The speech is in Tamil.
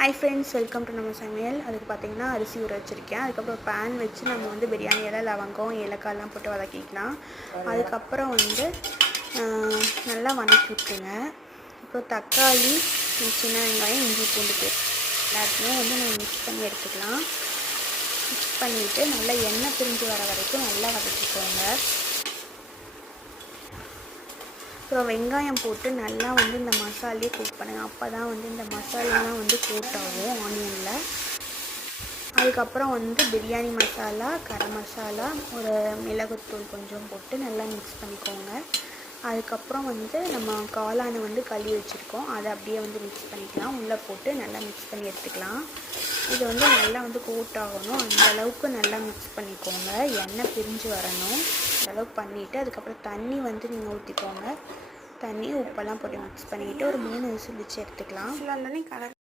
ஹாய் ஃப்ரெண்ட்ஸ், வெல்கம் டு நம்ம சமையல். அதுக்கு பார்த்திங்கன்னா அரிசி ஊற வச்சுருக்கேன். அதுக்கப்புறம் பேன் வச்சு நம்ம வந்து பிரியாணி இலை, லவங்கம், ஏலக்காய்லாம் போட்டு வதக்கிக்கலாம். அதுக்கப்புறம் வந்து நல்லா வதக்கி விட்டுருங்க. அப்புறம் தக்காளி, சின்ன வெங்காயம், இஞ்சி பூண்டு பேஸ்ட் எல்லாத்தையும் வந்து நம்ம மிக்ஸ் பண்ணி எடுத்துக்கலாம். மிக்ஸ் பண்ணிவிட்டு நல்லா எண்ணெய் பிரிஞ்சு வர வரைக்கும் நல்லா வதக்கிக்கோங்க. அப்புறம் வெங்காயம் போட்டு நல்லா வந்து இந்த மசாலையே குக் பண்ணுங்கள். அப்போ தான் வந்து இந்த மசாலாலாம் வந்து கோட் ஆகும் ஆனியனில். அதுக்கப்புறம் வந்து பிரியாணி மசாலா, கரம் மசாலா, ஒரு மிளகுத்தூள் கொஞ்சம் போட்டு நல்லா மிக்ஸ் பண்ணிக்கோங்க. அதுக்கப்புறம் வந்து நம்ம காளானை வந்து கழுவி வச்சுருக்கோம், அதை அப்படியே வந்து மிக்ஸ் பண்ணிக்கலாம். உள்ளே போட்டு நல்லா மிக்ஸ் பண்ணி எடுத்துக்கலாம். இது வந்து நல்லா வந்து கோட் ஆகணும், அந்த அளவுக்கு நல்லா மிக்ஸ் பண்ணிக்கோங்க. எண்ணெய் பிரிஞ்சு வரணும், அந்தளவுக்கு பண்ணிவிட்டு அதுக்கப்புறம் தண்ணி வந்து நீங்கள் ஊற்றிக்கோங்க. தண்ணி உப்பெல்லாம் போட்டு மிக்ஸ் பண்ணிக்கிட்டு ஒரு 3 விசில் வச்சு எடுத்துக்கலாம்.